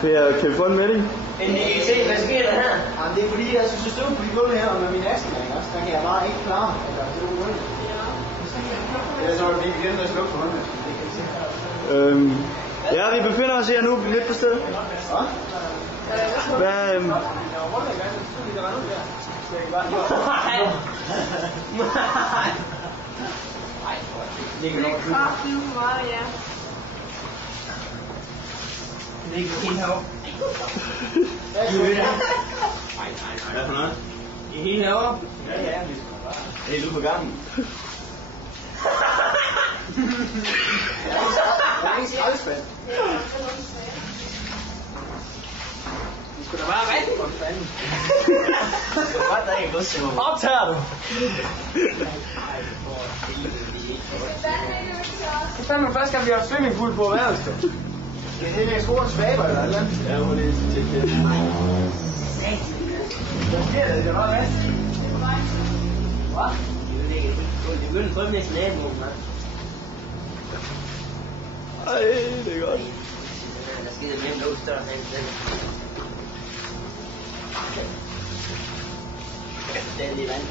Per, kan vi få en melding? Hvad sker der her? Jamen, det er fordi, jeg synes, støv på de gulv her, og med min aske, også, der kan jeg bare ikke klare. Altså, det er umuligt. Ja, så er det lige igen, der slukker for hånden. Ja, vi befinder os her nu midt på stedet. Hvad? Det er kraftigt for meget, ja. Det er ikke helt herovre. Hvad for noget? I er helt herovre? Ja. Helt ude på gangen. Jeg er ikke skraldespand. Det skulle da bare rigtig godt fanden. Godt, der er ikke lyst til mig. Optager du? Det er fandme første gang, vi har haft swimmingpool på værelset. Ja, det er scoren svaber eller eller andet. Ja, hvor det er til det. Hvad sker der? Det er meget vast. Hvad? Det begynder at trykke næsten naboen, mand. Ej, det er godt. Der sker mere end noget større end den. Det er lige vand,